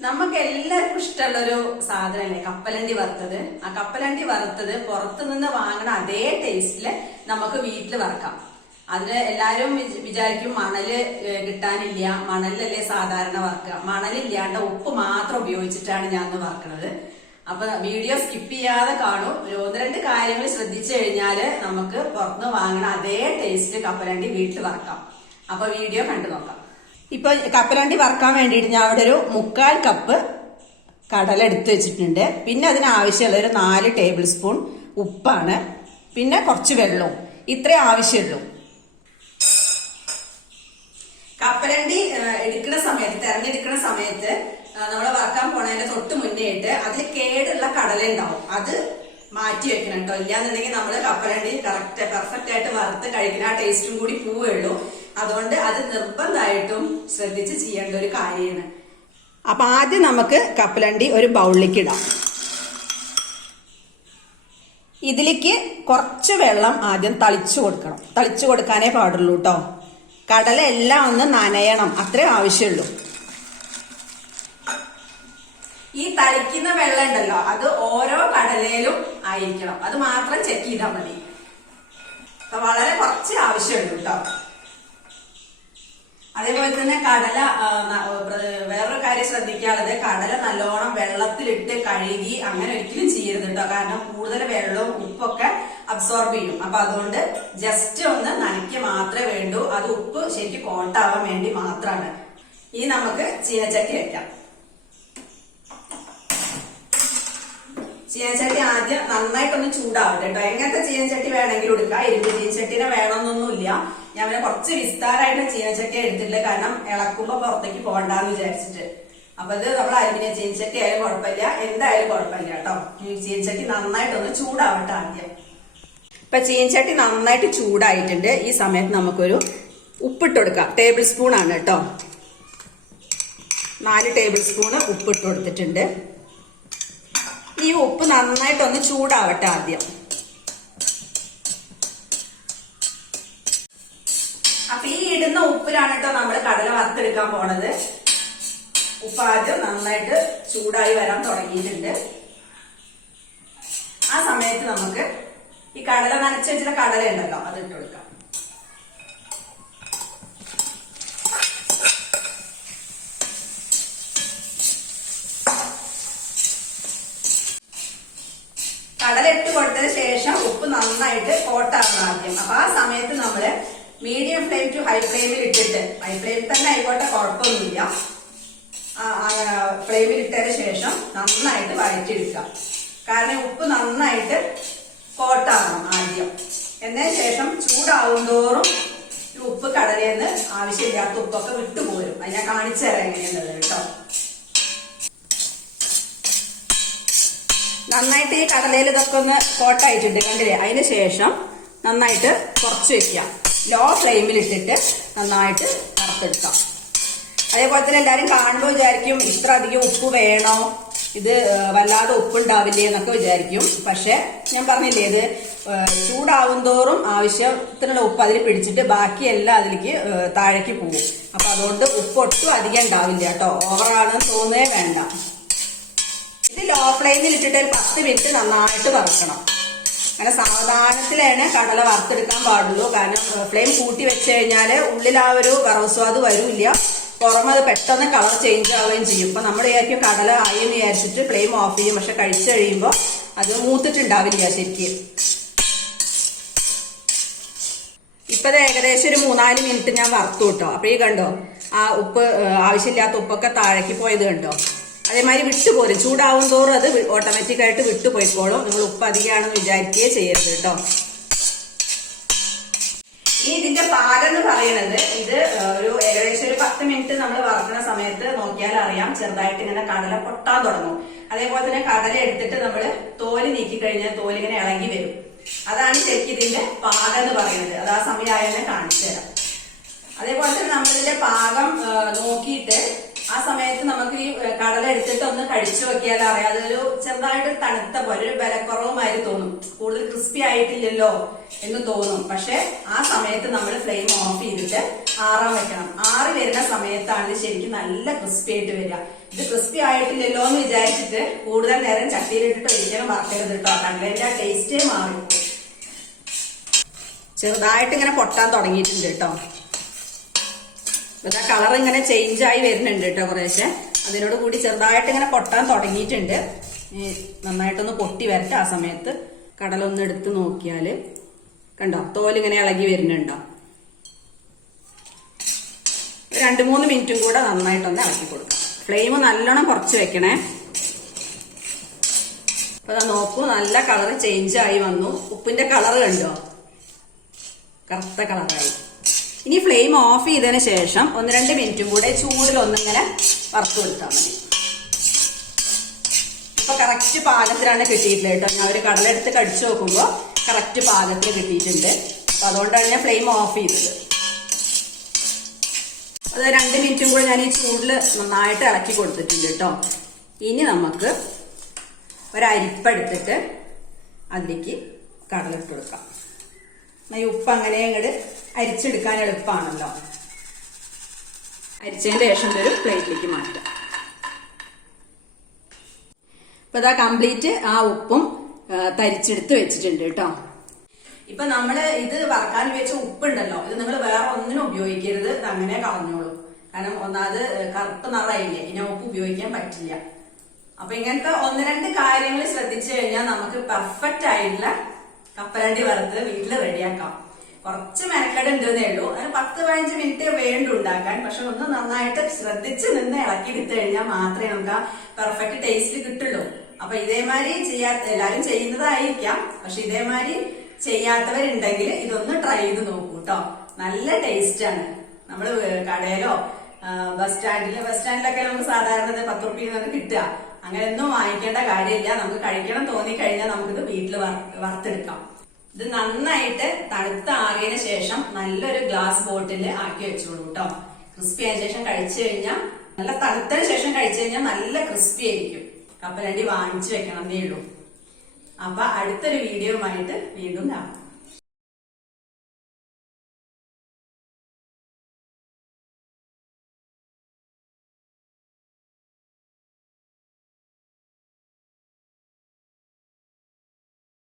നമുക്ക് എല്ലാവർക്കും ഇഷ്ടമുള്ള ഇഷ്ടമുള്ളൊരു സാധനമല്ലേ കപ്പലണ്ടി വറുത്തത്? ആ കപ്പലണ്ടി വറുത്തത് പുറത്തു നിന്ന് വാങ്ങണ അതേ ടേസ്റ്റിൽ നമുക്ക് വീട്ടിൽ വറക്കാം. അതിന് എല്ലാവരും വിച- വിചാരിക്കും മണൽ കിട്ടാനില്ല. മണലല്ലേ സാധാരണ വറക്കുക മണലില്ലാണ്ട് ഉപ്പ് മാത്രം ഉപയോഗിച്ചിട്ടാണ് ഞാൻ ഒന്ന് വർക്കണത് അപ്പൊ വീഡിയോ സ്കിപ്പ് ചെയ്യാതെ കാണും. ഒന്ന് രണ്ട് കാര്യങ്ങൾ ശ്രദ്ധിച്ചു കഴിഞ്ഞാൽ നമുക്ക് പുറത്തുനിന്ന് വാങ്ങണ അതേ ടേസ്റ്റ് കപ്പലണ്ടി വീട്ടിൽ വറക്കാം. അപ്പൊ വീഡിയോ കണ്ടു നോക്കാം. ഇപ്പൊ കപ്പലണ്ടി വറക്കാൻ വേണ്ടിയിട്ട് ഞാൻ അവിടെ ഒരു മുക്കാൽ കപ്പ് കടല എടുത്തു വെച്ചിട്ടുണ്ട്. പിന്നെ അതിനാവശ്യമുള്ള ഒരു നാല് ടേബിൾ സ്പൂൺ ഉപ്പാണ്. പിന്നെ കുറച്ച് വെള്ളവും. ഇത്രേ ആവശ്യമുള്ളൂ. കപ്പലണ്ടി എടുക്കുന്ന സമയത്ത് തെരഞ്ഞെടുക്കുന്ന സമയത്ത് നമ്മൾ വറക്കാൻ പോണതിന്റെ തൊട്ട് മുന്നേ ആയിട്ട് അതിൽ കേടുള്ള കടല ഉണ്ടാവും അത് മാറ്റി വെക്കണം കേട്ടോ ഇല്ലാന്നുണ്ടെങ്കിൽ നമ്മൾ കപ്പലണ്ടി കറക്റ്റ് പെർഫെക്റ്റ് ആയിട്ട് വറുത്ത് കഴിക്കുന്ന ആ ടേസ്റ്റും കൂടി പോവുള്ളൂ. അതുകൊണ്ട് അത് നിർബന്ധമായിട്ടും ശ്രദ്ധിച്ച് ചെയ്യേണ്ട ഒരു കാര്യമാണ്. അപ്പൊ ആദ്യം നമുക്ക് കപ്പലണ്ടി ഒരു ബൗളിലേക്ക് ഇടാം. ഇതിലേക്ക് കുറച്ച് വെള്ളം ആദ്യം തളിച്ചു കൊടുക്കണം. തളിച്ചു കൊടുക്കാനേ പാടുള്ളൂ കേട്ടോ കടല എല്ലാം ഒന്ന് നനയണം. അത്രേ ആവശ്യമുള്ളൂ. ഈ തളിക്കുന്ന വെള്ളം ഉണ്ടല്ലോ അത് ഓരോ കടലയിലും ആയിരിക്കണം. അത് മാത്രം ചെക്ക് ചെയ്താൽ മതി. വളരെ കുറച്ച് ആവശ്യമുള്ളൂ കേട്ടോ അതേപോലെ തന്നെ കടല വേറൊരു കാര്യം ശ്രദ്ധിക്കാനുള്ളത് കടല നല്ലോണം വെള്ളത്തിലിട്ട് കഴുകി അങ്ങനെ ഒരിക്കലും ചെയ്യരുത് കേട്ടോ കാരണം കൂടുതൽ വെള്ളവും ഉപ്പൊക്കെ അബ്സോർബ് ചെയ്യും. അപ്പൊ അതുകൊണ്ട് ജസ്റ്റ് ഒന്ന് നനയ്ക്ക് മാത്രമേ വേണ്ടൂ. അത് ഉപ്പ് ശരിക്കും കോട്ടാവാൻ വേണ്ടി മാത്രമാണ്. ഇനി നമുക്ക് ചീനച്ചട്ടി വെക്കാം. ചീനച്ചട്ടി ആദ്യം നന്നായിട്ടൊന്ന് ചൂടാവട്ടെ കേട്ടോ. എങ്ങനത്തെ ചീനച്ചട്ടി വേണമെങ്കിലും എടുക്കാം. ഇരുമ്പ് ചീനച്ചട്ടിനെ വേണമെന്നൊന്നുമില്ല ഞാൻ പിന്നെ കുറച്ച് വിസ്താരമായിട്ട് ചീനച്ചട്ടി എടുത്തിട്ടില്ല കാരണം ഇളക്കുമ്പോ പുറത്തേക്ക് പോകണ്ടെന്ന് വിചാരിച്ചിട്ട്. അപ്പൊ ഇത് നമ്മൾ അരിഞ്ഞ ചീനച്ചട്ടി ആയാലും കുഴപ്പമില്ല. എന്തായാലും കുഴപ്പമില്ല കേട്ടോ. ചീനച്ചട്ടി നന്നായിട്ടൊന്ന് ചൂടാവട്ടെ ആദ്യം. ഇപ്പൊ ചീനച്ചട്ടി നന്നായിട്ട് ചൂടായിട്ടുണ്ട്. ഈ സമയത്ത് നമുക്കൊരു ഉപ്പിട്ട് കൊടുക്കാം ടേബിൾ സ്പൂൺ ആണ് കേട്ടോ. നാല് ടേബിൾ സ്പൂണ് ഉപ്പിട്ട് കൊടുത്തിട്ടുണ്ട് ഈ ഉപ്പ് നന്നായിട്ടൊന്ന് ചൂടാവട്ടെ ആദ്യം. അപ്പൊ ഈ ഇടുന്ന ഉപ്പിലാണ് കേട്ടോ നമ്മൾ കടല വറുത്തെടുക്കാൻ പോണത്. ഉപ്പ് ആദ്യം നന്നായിട്ട് ചൂടായി വരാൻ തുടങ്ങിയിട്ടുണ്ട്. ആ സമയത്ത് നമുക്ക് ഈ കടല നനച്ച് വെച്ചിട്ട് കടല ഉണ്ടല്ലോ അത് ഇട്ട് കൊടുക്കാം. കടല ഇട്ട് കൊടുത്തതിന് ശേഷം ഉപ്പ് നന്നായിട്ട് കോട്ടാവണം ആദ്യം. അപ്പൊ ആ സമയത്ത് നമ്മൾ മീഡിയം ഫ്ലെയിം ടു ഹൈ ഫ്ലെയിമിൽ ഇട്ടിട്ട് ഹൈ ഫ്ലെയിമിൽ തന്നെ ആയിക്കോട്ടെ കുഴപ്പമൊന്നുമില്ല. ഫ്ലെയിമിൽ ഇട്ടതിന് ശേഷം നന്നായിട്ട് വഴറ്റിയെടുക്കാം. കാരണം ഉപ്പ് നന്നായിട്ട് കോട്ടാവണം ആദ്യം. എന്നതിന് ശേഷം ചൂടാവും തോറും ഉപ്പ് കടലേന്ന് ആവശ്യമില്ലാത്ത ഉപ്പൊക്കെ വിട്ടുപോരും. അത് ഞാൻ കാണിച്ചു തരാം എങ്ങനെയുള്ളത് കേട്ടോ. നന്നായിട്ട് ഈ കടലയിൽ ഇതൊക്കെ ഒന്ന് കോട്ടായിട്ടുണ്ട് കണ്ടില്ലേ? അതിന് ശേഷം നന്നായിട്ട് കുറച്ച് വെക്കാം ലോ ഫ്ലെയിമിൽ ഇട്ടിട്ട് നന്നായിട്ട് വറുത്തെടുക്കാം. അതേപോലെ തന്നെ എല്ലാവരും കാണുമ്പോൾ വിചാരിക്കും ഇത്ര അധികം ഉപ്പ് വേണോ? ഇത് വല്ലാതെ ഉപ്പുണ്ടാവില്ലേ എന്നൊക്കെ വിചാരിക്കും. പക്ഷെ ഞാൻ പറഞ്ഞില്ലേ ഇത് ചൂടാവും തോറും ആവശ്യത്തിനുള്ള ഉപ്പ് അതിൽ പിടിച്ചിട്ട് ബാക്കിയെല്ലാം അതിലേക്ക് താഴേക്ക് പോകും. അപ്പൊ അതുകൊണ്ട് ഉപ്പ് ഒട്ടും അധികം ഉണ്ടാവില്ല കേട്ടോ. ഓവറാണെന്ന് തോന്നേ വേണ്ട. ഇത് ലോ ഫ്ലെയിമിൽ ഇട്ടിട്ട് ഒരു പത്ത് മിനിറ്റ് നന്നായിട്ട് വറുക്കണം. അങ്ങനെ സാവധാനത്തിലാണ് കടല വറുത്തെടുക്കാൻ പാടുള്ളൂ. കാരണം ഫ്ലെയിം കൂട്ടി വെച്ച് കഴിഞ്ഞാൽ ഉള്ളിൽ ആ ഒരു കറവസ്വാദ് വരില്ല. പുറമെ അത് പെട്ടെന്ന് കളർ ചേഞ്ച് ആവുകയും ചെയ്യും. ഇപ്പൊ നമ്മൾ വിചാരിക്കും കടല ആയി എന്ന് വിചാരിച്ചിട്ട് ഫ്ലെയിം ഓഫ് ചെയ്യും. പക്ഷെ കഴിച്ചു കഴിയുമ്പോൾ അത് മൂത്തിട്ടുണ്ടാവില്ല ശരിക്കും. ഇപ്പം ഏകദേശം ഒരു മൂന്നാൽ മിനിറ്റ് ഞാൻ വറുത്തു കേട്ടോ. അപ്പൊ ഈ കണ്ടോ ആ ഉപ്പ് ആവശ്യമില്ലാത്ത ഉപ്പൊക്കെ താഴേക്ക് പോയത് കണ്ടോ? അതേമാതിരി വിട്ടുപോരും ചൂടാവും തോറും അത് ഓട്ടോമാറ്റിക് ആയിട്ട് വിട്ടുപോയിക്കോളും നിങ്ങൾ ഉപ്പ് അധികമാണെന്ന് വിചാരിക്കുകയേ ചെയ്യരുത് കേട്ടോ. ഈ ഇതിന്റെ പാലെന്ന് പറയുന്നത് ഇത് ഒരു ഏകദേശം ഒരു പത്ത് മിനിറ്റ് നമ്മൾ വറക്കുന്ന സമയത്ത് നോക്കിയാൽ അറിയാം ചെറുതായിട്ട് ഇങ്ങനെ കടല പൊട്ടാൻ തുടങ്ങും. അതേപോലെ തന്നെ കടല എടുത്തിട്ട് നമ്മൾ തോൽ നീക്കി കഴിഞ്ഞാൽ തോൽ ഇങ്ങനെ ഇളകി വരും. അതാണ് ശരിക്കും ഇതിന്റെ പാകം എന്ന് പറയുന്നത്. അത് ആ സമയമായാലും കാണിച്ചു തരാം. അതേപോലെ തന്നെ നമ്മളിതിന്റെ പാകം നോക്കിയിട്ട് ആ സമയത്ത് നമുക്ക് ഈ കടല എടുത്തിട്ട് ഒന്ന് കഴിച്ചു നോക്കിയാൽ അറിയാം. അതൊരു ചെറുതായിട്ട് തണുത്ത പോലെ ഒരു ബലക്കുറവുമായി തോന്നും. കൂടുതൽ ക്രിസ്പി ആയിട്ടില്ലല്ലോ എന്ന് തോന്നും. പക്ഷെ ആ സമയത്ത് നമ്മൾ ഫ്ലെയിം ഓഫ് ചെയ്തിട്ട് ആറാൻ വെക്കണം. ആറ് വരുന്ന സമയത്താണ് ഇത് ശരിക്കും നല്ല ക്രിസ്പി ആയിട്ട് വരിക. ഇത് ക്രിസ്പി ആയിട്ടില്ലല്ലോ എന്ന് വിചാരിച്ചിട്ട് കൂടുതൽ നേരം ചട്ടിയിലിട്ടിട്ട് ഒരിക്കലും വറക്കരുത് കേട്ടോ കണ്ടതിന്റെ ആ ടേസ്റ്റേ മാറി. ചെറുതായിട്ട് ഇങ്ങനെ പൊട്ടാൻ തുടങ്ങിയിട്ടുണ്ട് കേട്ടോ ഇതാ കളർ ഇങ്ങനെ ചേഞ്ച് ആയി വരുന്നുണ്ട് കേട്ടോ കുറേശ്ശെ. അതിനോട് കൂടി ചെറുതായിട്ട് ഇങ്ങനെ പൊട്ടാൻ തുടങ്ങിയിട്ടുണ്ട്. നന്നായിട്ടൊന്ന് പൊട്ടി വരട്ടെ ആ സമയത്ത്. കടലൊന്ന് എടുത്ത് നോക്കിയാൽ. കണ്ടോ? തോലിങ്ങനെ ഇളകി വരുന്നുണ്ടോ? രണ്ട് മൂന്ന് മിനിറ്റും കൂടെ നന്നായിട്ടൊന്ന് ഇളക്കി കൊടുക്കാം. ഫ്ലെയിം നല്ലോണം കുറച്ച് വെക്കണേ. അപ്പൊ നോക്കൂ നല്ല കളർ ചേഞ്ച് ആയി വന്നു. ഉപ്പിന്റെ കളർ കണ്ടോ? കറുത്ത കളറായി ഇനി ഫ്ലെയിം ഓഫ് ചെയ്തതിന് ശേഷം ഒന്ന് രണ്ട് മിനിറ്റും കൂടെ ചൂടിൽ ഒന്നിങ്ങനെ വറുത്ത് കൊടുത്താൽ മതി. ഇപ്പൊ കറക്റ്റ് പാകത്തിലാണ് കിട്ടിയിട്ടുള്ളത് കേട്ടോ. ഞാൻ ഒരു കടലെടുത്ത് കടിച്ചു നോക്കുമ്പോൾ കറക്റ്റ് പാകത്തിൽ കിട്ടിയിട്ടുണ്ട്. അപ്പൊ അതുകൊണ്ടാണ് ഞാൻ ഫ്ലെയിം ഓഫ് ചെയ്തത്. അത് രണ്ട് മിനിറ്റും കൂടെ ഞാൻ ഈ ചൂടിൽ നന്നായിട്ട് ഇളക്കി കൊടുത്തിട്ടുണ്ട് കേട്ടോ. ഇനി നമുക്ക് ഒരരിപ്പെടുത്തിട്ട് അതിലേക്ക് കടലിട്ട് കൊടുക്കാം. ഈ ഉപ്പ് അങ്ങനെ അങ്ങോട്ട് അരിച്ചെടുക്കാൻ എളുപ്പമാണല്ലോ അരിച്ചതിന് ശേഷം ഒരു പ്ലേറ്റിലേക്ക് മാറ്റാം ഇപ്പൊ അതാ കംപ്ലീറ്റ് ആ ഉപ്പും തരിച്ചെടുത്ത് വെച്ചിട്ടുണ്ട് കേട്ടോ. ഇപ്പൊ നമ്മൾ ഇത് വറക്കാൻ ഉപയോഗിച്ച ഉപ്പുണ്ടല്ലോ ഇത് നിങ്ങൾ വേറെ ഒന്നിനും ഉപയോഗിക്കരുത് അങ്ങനെ കളഞ്ഞോളൂ. കാരണം ഒന്നാമത് കറുപ്പ് നിറയില്ലേ ഇനി ഉപ്പ് ഉപയോഗിക്കാൻ പറ്റില്ല. അപ്പൊ ഇങ്ങനത്തെ ഒന്ന് രണ്ട് കാര്യങ്ങൾ ശ്രദ്ധിച്ചു കഴിഞ്ഞാൽ നമുക്ക് പെർഫെക്റ്റ് ആയിട്ടുള്ള കപ്പലണ്ടി വറുത്ത് വീട്ടിൽ റെഡിയാക്കാം. കുറച്ച് മെനക്കെട് ഉണ്ടെന്നേ ഉള്ളൂ. അങ്ങനെ പത്ത് പതിനഞ്ച് മിനിറ്റ് വേണ്ടു ഉണ്ടാക്കാൻ. പക്ഷെ ഒന്ന് നന്നായിട്ട് ശ്രദ്ധിച്ച് നിന്ന് ഇളക്കി എടുത്തു കഴിഞ്ഞാൽ മാത്രമേ നമുക്ക് ആ പെർഫെക്റ്റ് ടേസ്റ്റ് കിട്ടുള്ളൂ. അപ്പൊ ഇതേമാതിരി ചെയ്യാത്ത എല്ലാരും ചെയ്യുന്നതായിരിക്കാം. പക്ഷെ ഇതേമാതിരി ചെയ്യാത്തവരുണ്ടെങ്കിൽ ഇതൊന്ന് ട്രൈ ചെയ്ത് നോക്കൂ കേട്ടോ നല്ല ടേസ്റ്റ് ആണ്. നമ്മൾ കടയിലോ ബസ് സ്റ്റാൻഡിലോ ബസ് സ്റ്റാൻഡിലൊക്കെ നമുക്ക് സാധാരണ പത്ത് റുപ്യ കിട്ടുക. അങ്ങനെ ഒന്നും വാങ്ങിക്കേണ്ട കാര്യമില്ല. നമുക്ക് കഴിക്കണം തോന്നി കഴിഞ്ഞാൽ നമുക്കിത് വീട്ടിൽ വറുത്തെടുക്കാം. ഇത് നന്നായിട്ട് തണുത്ത ആറിയതിനു ശേഷം നല്ലൊരു ഗ്ലാസ് ബോട്ടിൽ ആക്കി വെച്ചോളൂ കേട്ടോ ക്രിസ്പി ആയ ശേഷം കഴിച്ചു കഴിഞ്ഞാൽ നല്ല തണുത്തതിന് ശേഷം കഴിച്ചു കഴിഞ്ഞാൽ നല്ല ക്രിസ്പി ആയിരിക്കും. കപ്പലണ്ടി വാങ്ങിച്ചു വെക്കണം എന്നേ ഉള്ളൂ. അപ്പൊ അടുത്തൊരു ആയിട്ട് വീണ്ടും കാണാം.